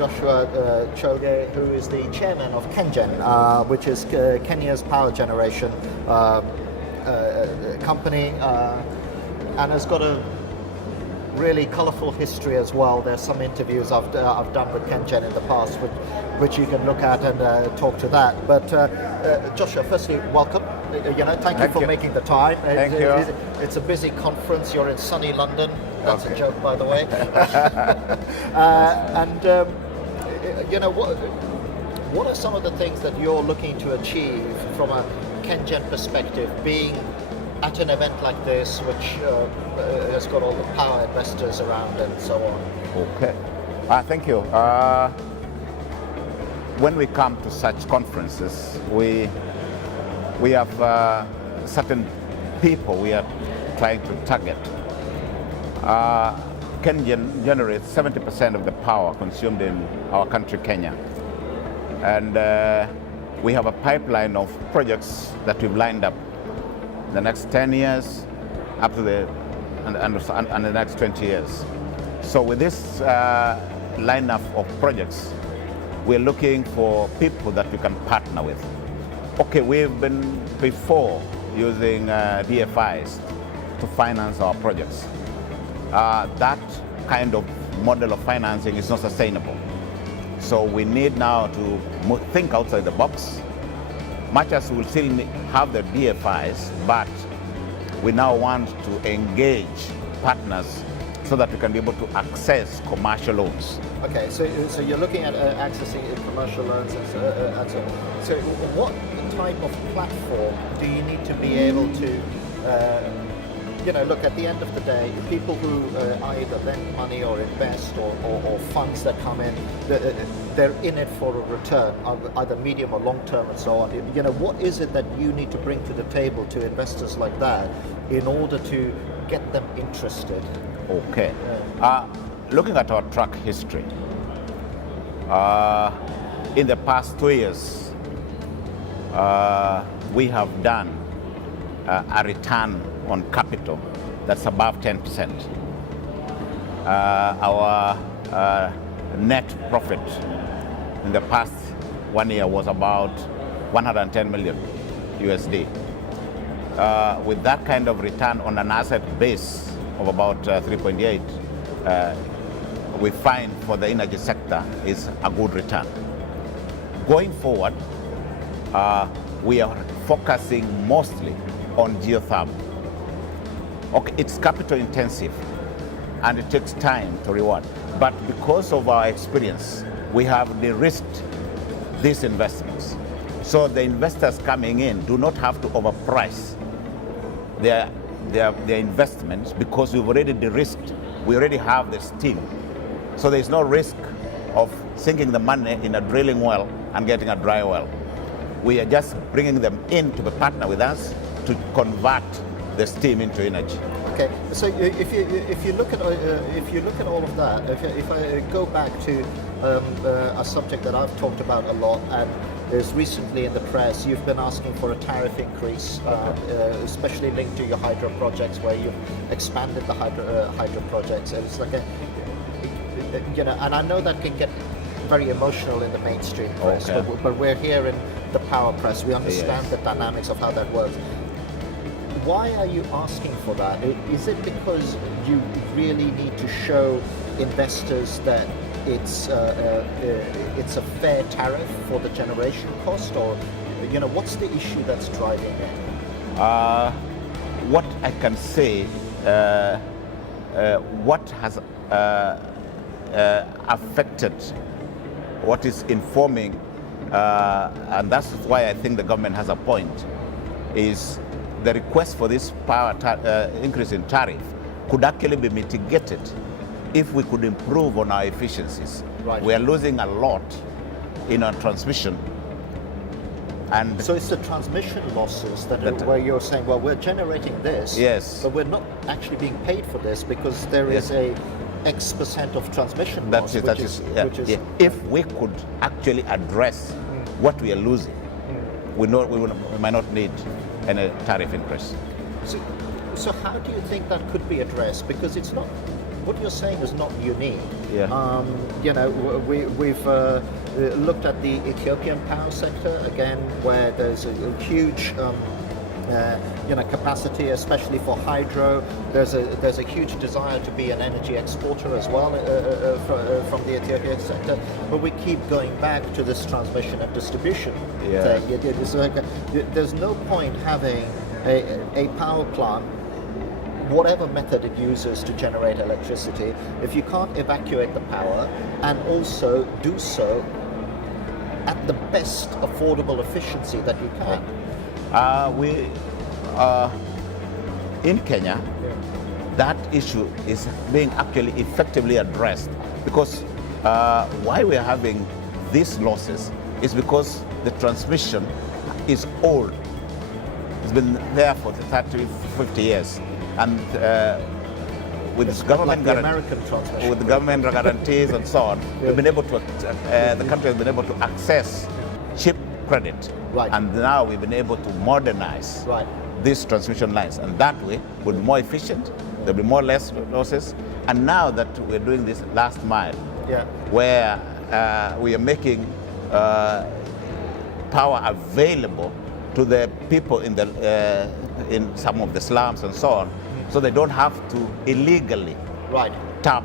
Joshua Choge, who is the chairman of KenGen, which is Kenya's power generation company, and has got a really colourful history as well. There's some interviews I've done with KenGen in the past, which you can look at and talk to that. But Joshua, firstly, welcome. Thank you for making the time. Thank you. It's a busy conference. You're in sunny London. That's a joke, by the way. What are some of the things that you're looking to achieve from a KenGen perspective, being at an event like this, which has got all the power investors around and so on? Okay. Thank you. When we come to such conferences, we have certain people we are trying to target. KenGen generates 70% of the power consumed in our country, Kenya. And we have a pipeline of projects that we've lined up the next 10 years up to the next 20 years. So with this lineup of projects, we're looking for people that we can partner with. Okay, we've been before using DFIs to finance our projects. That kind of model of financing is not sustainable. So we need now to think outside the box. Much as we'll still have the DFIs, but we now want to engage partners so that we can be able to access commercial loans. Okay, so you're looking at accessing commercial loans and so on. So what type of platform do you need to be able to, look, at the end of the day, people who either lend money or invest or funds that come in, they're in it for a return, either medium or long term and so on. What is it that you need to bring to the table to investors like that in order to get them interested? Okay. Looking at our track history, in the past 2 years, we have done a return on capital that's above 10%. Our net profit in the past 1 year was about 110 million USD. With that kind of return on an asset base of about 3.8, we find for the energy sector is a good return. Going forward, we are focusing mostly on geothermal. Okay, it's capital intensive and it takes time to reward. But because of our experience, we have de-risked these investments. So the investors coming in do not have to overprice their investments because we've already de-risked. We already have the steam. So there's no risk of sinking the money in a drilling well and getting a dry well. We are just bringing them in to be partner with us to convert the steam into energy. Okay, so if you look at all of that, if I go back to a subject that I've talked about a lot and is recently in the press, you've been asking for a tariff increase, especially linked to your hydro projects, where you've expanded the hydro projects. And it's like and I know that can get very emotional in the mainstream press, okay. but we're here in the power press. We understand the dynamics of how that works. Why are you asking for that? Is it because you really need to show investors that it's a fair tariff for the generation cost, or what's the issue that's driving it? What I can say, what has affected, what is informing, and that's why I think the government has a point, is the request for this power increase in tariff could actually be mitigated if we could improve on our efficiencies. Right. We are losing a lot in our transmission. And so it's the transmission losses where you're saying, well, we're generating this, yes, but we're not actually being paid for this because there is a X percent of transmission loss. If we could actually address what we are losing, we might not need any tariff increase. So how do you think that could be addressed? Because it's not, what you're saying is not unique. Yeah. You know, we've looked at the Ethiopian power sector again, where there's a huge you know, capacity, especially for hydro. There's a huge desire to be an energy exporter as well from the Ethiopian sector. But we keep going back to this transmission and distribution thing. It's like there's no point having a power plant, whatever method it uses to generate electricity, if you can't evacuate the power and also do so at the best affordable efficiency that you can. In Kenya, that issue is being actually effectively addressed, because why we're having these losses is because the transmission is old. It's been there for 30, 50 years. And with government guarantees and so on, we've been able to, the country has been able to access cheap credit. Right. And now we've been able to modernize these transmission lines. And that way, we'll be more efficient, there'll be less losses. And now that we're doing this last mile, where we are making power available to the people in some of the slums and so on, so they don't have to illegally tap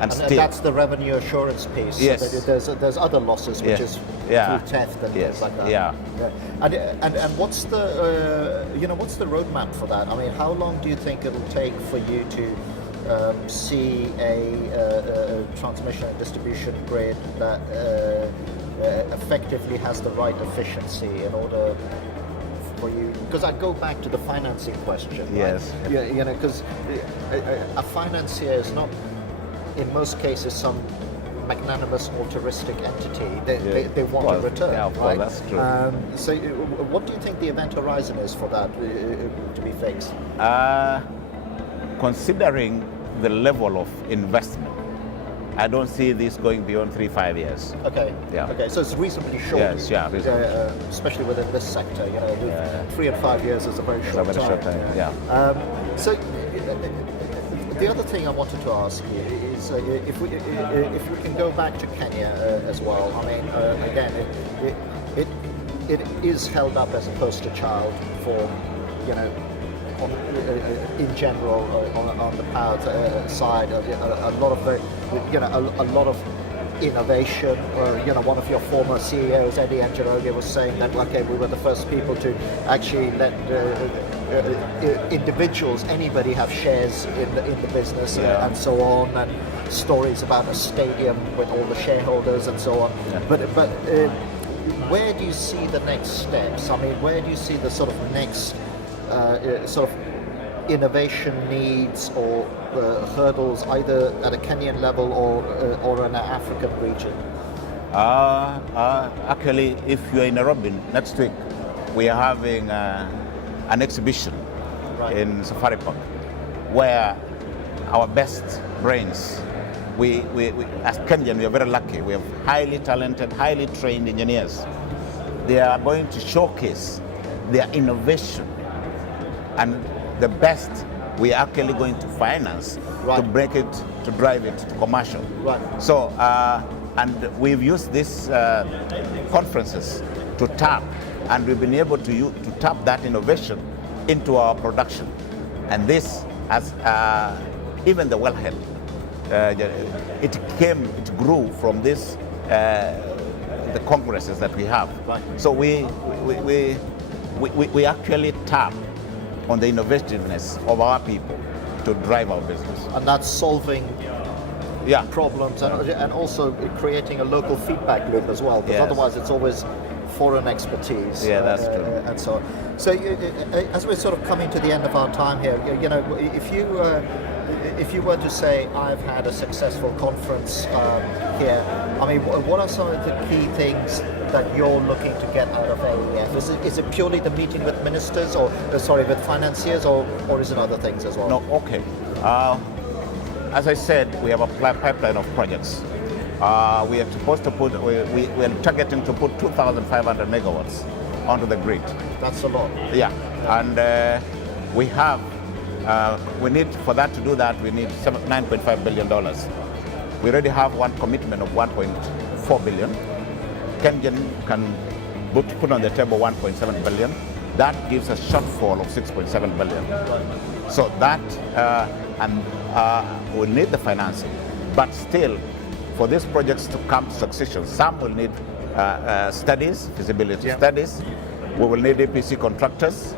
and steal. That's the revenue assurance piece. Yes. So there's other losses, which is through theft and things like that. And what's the you know, what's the roadmap for that? I mean, how long do you think it'll take for you to see a transmission and distribution grid that effectively has the right efficiency in order for you? Because I go back to the financing question. Yes. Right? Yeah, you know, because a financier is not, in most cases, some magnanimous altruistic entity. They want a return. Yeah, of course, that's true. So what do you think the event horizon is for that to be fixed? Considering the level of investment, I don't see this going beyond 3-5 years. Okay. Yeah. Okay. So it's reasonably short. Yes. Yeah. Especially within this sector, you know, 3 and 5 years is a very short time. Short time. Yeah. So the other thing I wanted to ask you is if we can go back to Kenya as well. I mean, again, it is held up as a poster child for, you know, in general on the power side, a lot of the, you know, a lot of innovation. You know, one of your former CEOs, Eddie Njoroge, was saying that, okay, we were the first people to actually let individuals, anybody, have shares in the business and so on, and stories about a stadium with all the shareholders and so on. But where do you see the next steps? I mean, where do you see the sort of next sort of innovation needs or hurdles, either at a Kenyan level or in an African region? Actually, if you're in Nairobi next week, we are having an exhibition in Safari Park where our best brains, we as KenGen, we are very lucky. We have highly talented, highly trained engineers. They are going to showcase their innovation and the best we are actually going to finance to break it, to drive it to commercial. So, and we've used these conferences to tap, and we've been able to tap that innovation into our production. And this has, even the wellhead, it grew from this, the congresses that we have. So we actually tap on the innovativeness of our people to drive our business. And that's solving problems and also creating a local feedback loop as well, because otherwise it's always foreign expertise. Yeah, that's true. And so on. So as we're sort of coming to the end of our time here, you know, if you were to say, I've had a successful conference here, I mean, what are some of the key things that you're looking to get out of AEF? Is it purely the meeting with ministers, or with financiers, or is it other things as well? No, okay. As I said, we have a pipeline of projects. We are supposed to put, we are targeting to put 2,500 megawatts onto the grid. That's a lot. Yeah, and we have We need, for that to do that, we need $9.5 billion. We already have one commitment of 1.4 billion. KenGen can put on the table 1.7 billion. That gives a shortfall of 6.7 billion. So that, we need the financing. But still, for these projects to come to succession, some will need studies, feasibility studies. We will need EPC contractors.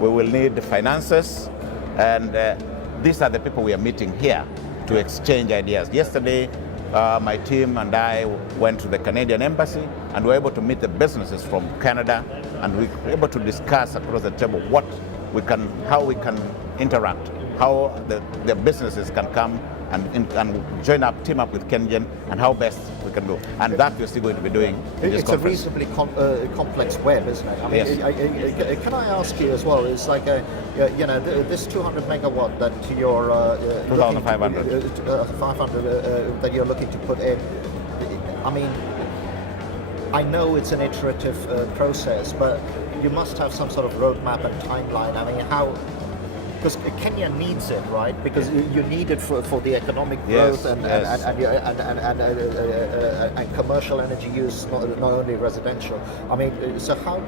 We will need the financiers. And these are the people we are meeting here to exchange ideas. Yesterday, my team and I went to the Canadian embassy and were able to meet the businesses from Canada, and we were able to discuss across the table how we can interact, how the businesses can come and join up, team up with KenGen, and how best we can do. And that we're still going to be doing in this conference. It's a reasonably complex web, isn't it? I mean, yes. Can I ask you as well, it's like, this 200 megawatt that you're 2,500 500 that you're looking to put in, I mean, I know it's an iterative process, but you must have some sort of roadmap and timeline. I mean, because Kenya needs it, right? Because you need it for the economic growth and commercial energy use, not only residential. I mean, so how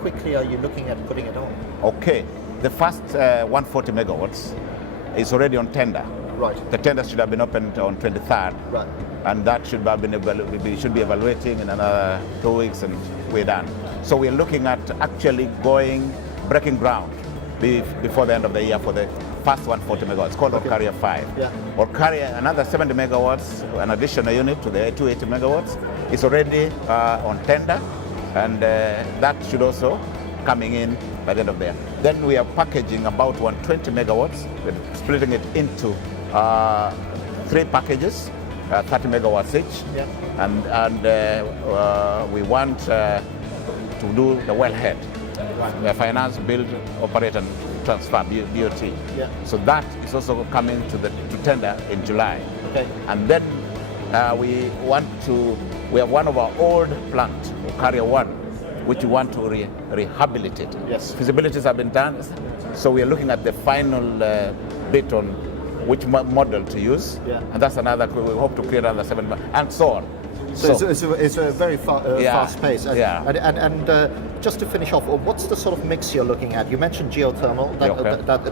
quickly are you looking at putting it on? Okay, the first 140 megawatts is already on tender. Right. The tender should have been opened on 23rd. Right. And that should we should be evaluating in another 2 weeks, and we're done. So we're looking at actually breaking ground before the end of the year for the first 140 megawatts, called Orkaria 5. Yeah. Orkaria, another 70 megawatts, an additional unit to the 280 megawatts, is already on tender, and that should also coming in by the end of the year. Then we are packaging about 120 megawatts, splitting it into 3 packages, 30 megawatts each, and we want to do the wellhead. Finance, build, operate, and transfer, BOT. Yeah. So that is also coming to tender in July. Okay. And then we have one of our old plants, Carrier 1, which we want to rehabilitate. Yes. Feasibilities have been done, so we are looking at the final bit on which model to use. Yeah. And that's another, we hope to create another 7, and so on. So it's a very fast pace. And just to finish off, what's the sort of mix you're looking at? You mentioned geothermal.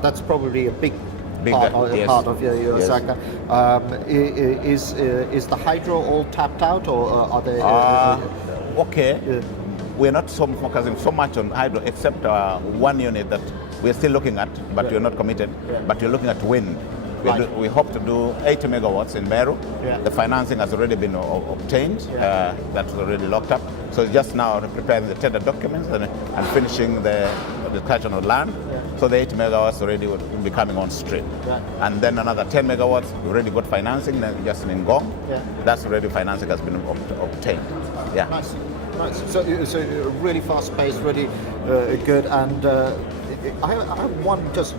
That's probably a big part of your Osaka. Is the hydro all tapped out, or are they? We're not focusing so much on hydro, except one unit that we're still looking at, but we're not committed. But we're looking at wind. We hope to do 80 megawatts in Meru. The financing has already been obtained. That's already locked up. So it's just now preparing the tender documents and finishing the discussion of land. So the 80 megawatts already will be coming on stream. And then another 10 megawatts, we already got financing just in Ngong. That's already financing has been obtained. Nice. So really fast paced, really good. And I have one just.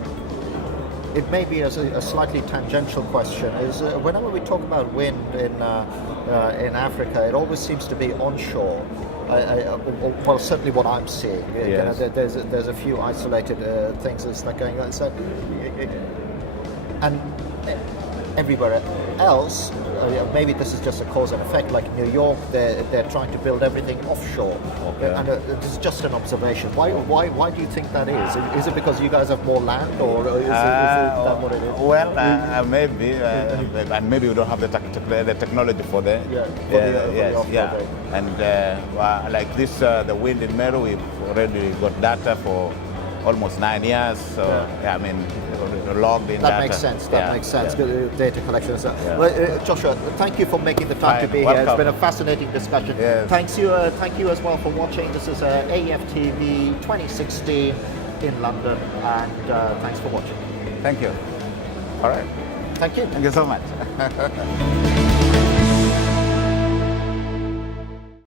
It may be a slightly tangential question. Is whenever we talk about wind in Africa, it always seems to be onshore. Well, certainly what I'm seeing. Yes. There's a few isolated things that's not going on. So, and everywhere else, maybe this is just a cause and effect. Like New York, they're trying to build everything offshore, and this is just an observation. Why do you think that is? Is it because you guys have more land, or is that what it is? Well, maybe, and maybe we don't have the technology for the offshore. And like this, the wind in Meru, we've already got data for almost 9 years. So I mean, logged in that data. makes sense. That makes sense. Good data collection. So, well, Joshua, thank you for making the time to be here. It's been a fascinating discussion. Thank you as well for watching. This is AFTV 2016 in London, and thanks for watching. Thank you. All right. Thank you. Thank you so much.